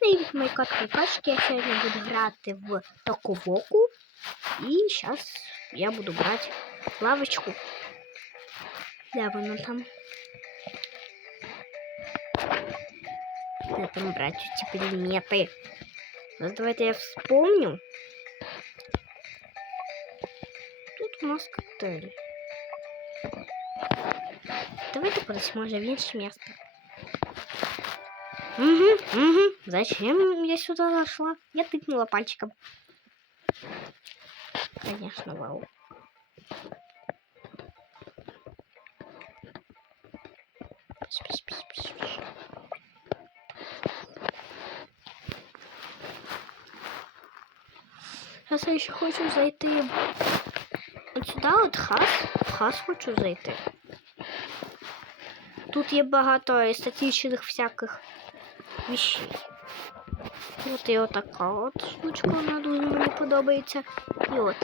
Привіт, мої котки качки. Я сьогодні буду грати в таковоку. І зараз я буду брати лавочку. Де вона там? Де там брати ці предмети? Зараз давайте я вспомню. Тут у нас коктейль. Давайте кудись, може, в інше місце. Угу, угу. Зачем я сюда зашла? Я тыкнула пальчиком. Конечно, вау. Пиш, пиш, пиш, пиш. Сейчас я еще хочу зайти от сюда, от хас. Хас хочу зайти. Тут є багато естетичних всяких вещей. От і отака от штучка, вона дуже мені подобається. І от.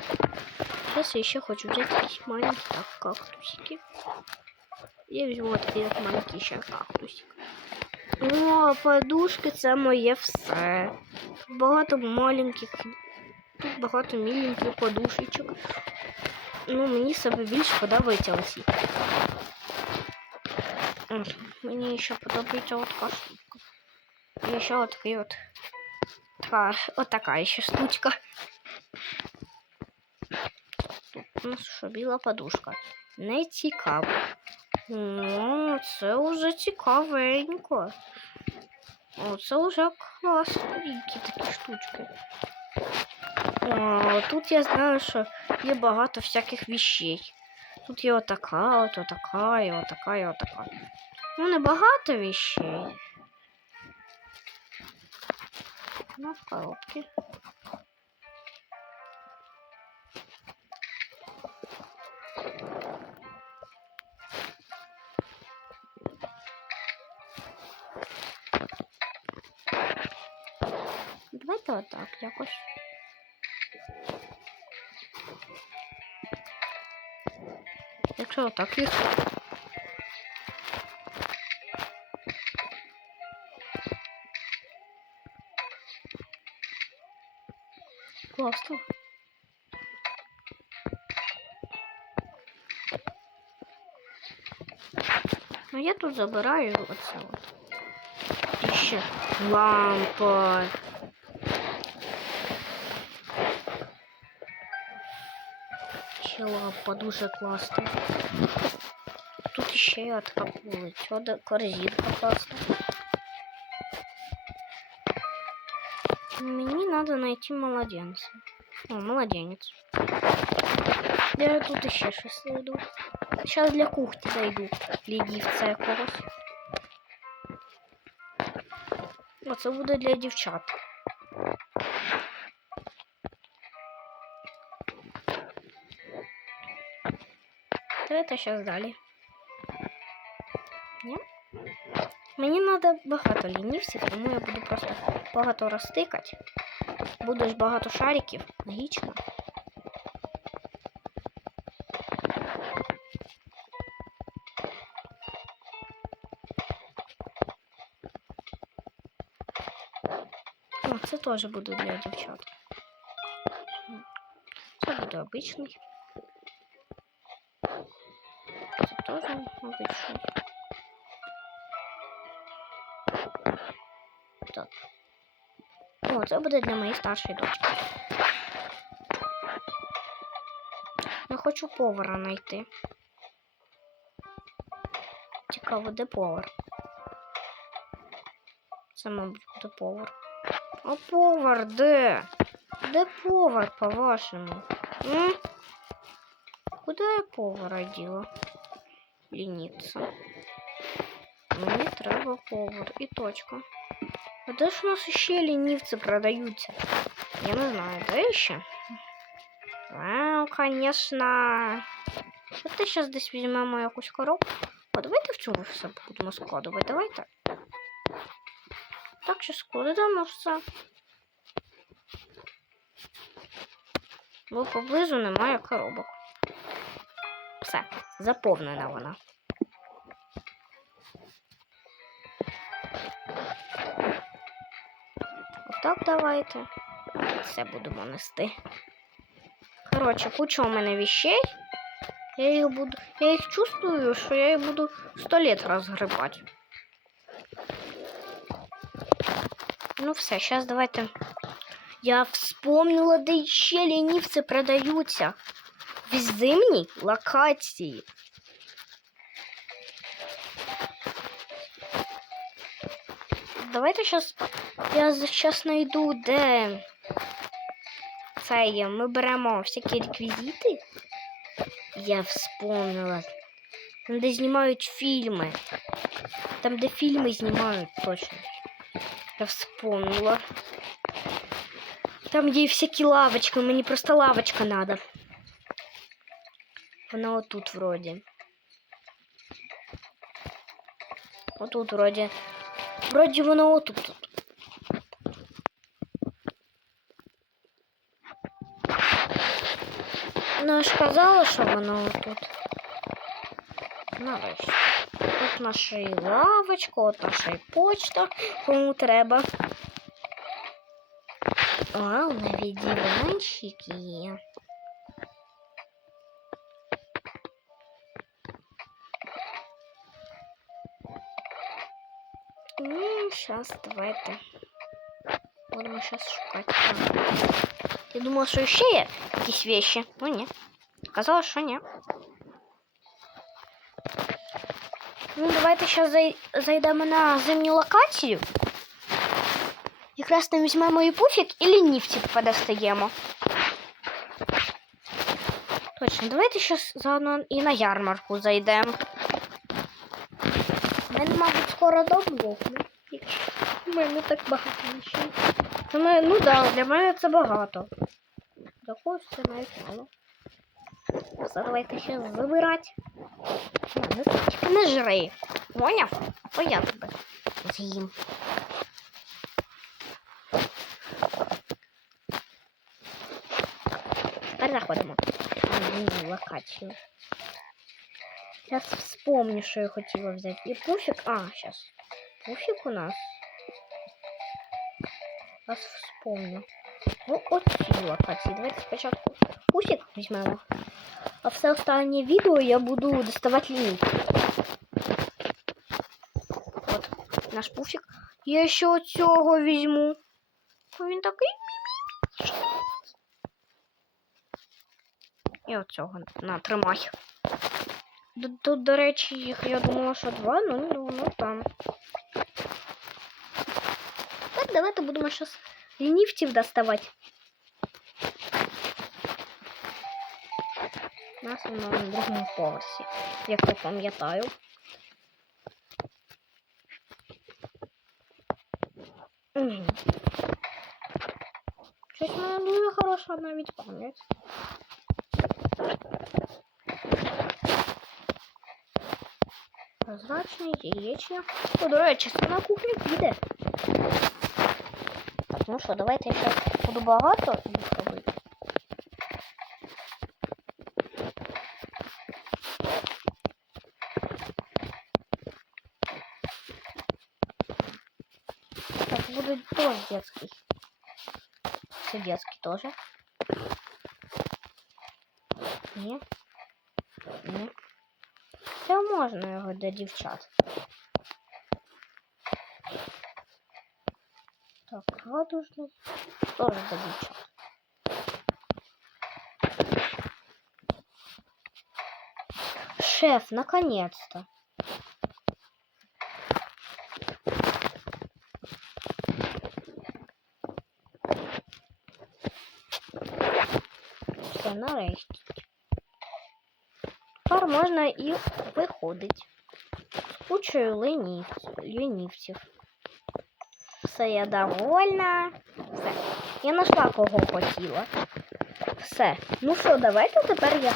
Зараз я ще хочу взяти якісь маленькі так, кактусики. Я візьму от такий от маленький ще кактусик. О, подушки це моє все. Тут багато маленьких, тут багато міленьких подушечок. Ну, мені себе більше подобається оці. От, Мені ще подобається от така Штука. І ще от такий от. Така, от така штучка. Тут у нас що біла подушка. Не цікаво. О, це вже цікавенько. О, це вже класненькі такі штучки. О, тут я знаю, що є багато всяких вещей. Тут є отака, от отака, і отака, і отака. Ну, не багато вещей. Ну, в коробці. Давайте отак якось. Якщо отак їх. Класно. Ну я тут забираю оце от. І ще лампа. Ще лампа дуже класна. Тут ще така полиця, от корзинка класна. Мне надо найти младенца. О, младенец. Я тут еще щось найду. Сейчас для кухни зайду. Лідівця якогось. Оце буде для дівчат. Давайте сейчас далі. Мені треба багато лінівців, тому я буду просто багато розтикати. Буде ж багато шариків. Логічно. О, це теж буде для дівчат. Це буде обичний. Це теж обичний. Так. О, це буде для моєї старшої дочки. Я хочу повара знайти. Цікаво, де повар? Це, мабуть, буде повар. А повар де? Де повар, по-вашому? М? Куда я повара діла? Лініться. Мені треба повар і точка. А де ж у нас ще лінівці продаються? Я не знаю, де ще? Вау, конечно. Давайте зараз десь візьмемо якусь коробку. А давайте в цьому все будемо складувати. Давайте. Так, що складемо все. Бо поблизу немає коробок. Все, заповнена вона. давайте. Це будемо нести. Коротше, куча у мене вещей. Я їх буду. Я їх чувствую, що я їх буду сто лет розгрібати. Ну все, зараз давайте. Я вспомнила, де ще лінівці продаються. В зимній локації. Давайте сейчас я зараз знайду, де це є. Ми беремо всякі реквізити. Я вспомнила. Там, де знімають фільми. Там, де фільми знімають точно. Я вспомнила. Там є всякі лавочки, мені просто лавочка надо. Вона отут вроді. Отут вроді. Вроді воно отут. Ну, я ж казала, що воно отут. Нарешті. Тут наша і лавочка, от наша і почта, кому треба. Вау, навіть диванчик є. Ну, сейчас давайте. Будемо сейчас шукати. А. Я думала, що ще є якісь вещи. Ну ні. Казалось, що ні. Ну, давайте зараз зай... зайдемо на зимню локацію. Якраз там візьмемо і пуфік, і лінівців подостаємо. Точно, давайте зараз заодно і на ярмарку зайдемо. У мене, мабуть, скоро доблокне. У мене так багато речей. Для мене, ну да, для мене це багато. Для когось це навіть мало. Все, давайте ще забирати. Не, тільки не жри. Поняв? То я тебе з'їм. Тепер заходимо на локацію. Сейчас вспомню, что я хотела взять. И пуфик. А, сейчас. Пуфик у нас. Сейчас вспомню. Ну, от ці локації. Давайте спочатку пуфик візьмемо. А все останнє відео я буду доставати лінійку. От, наш пуфик. Я ще оцього візьму. Він такий. І оцього на тримай. Тут, тут, до речі, їх я думала, що два, ну, ну, ну там. Так, давайте будемо зараз лінівців доставати. У нас воно на другому поверсі, як я пам'ятаю. Угу. Щось в мене дуже хороша навіть пам'ять. Прозрачне, яєчня. О, до речі, це на кухні піде. Так, ну що, давайте я ще буду багато їх робити. Так, будет тоже детский. Все детский тоже. Ні. Ні. Це можна його до дівчат. Так, радужний. Тоже до дівчат. Шеф, наконец-то. Все, нарешті. Тепер можна і виходить. З кучою ленів... лінівців. Все, я довольна. Все. Я знайшла кого хотіла. Все. Ну що, давайте тепер я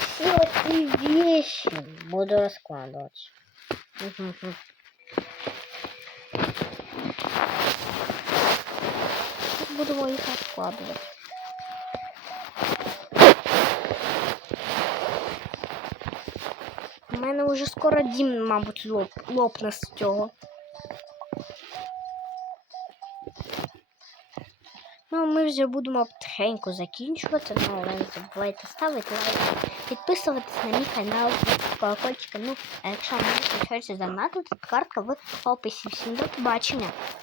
всі оці вещи буду розкладувати. Тут Будемо їх розкладувати. У мене вже скоро дім, мабуть, лоп, лопне з цього. Ну, ми вже будемо потихеньку закінчувати. Ну, але не забувайте ставити лайк, підписуватись на мій канал, колокольчика. Ну, а якщо вам не хочеться донатити, то картка в описі. Всім до побачення.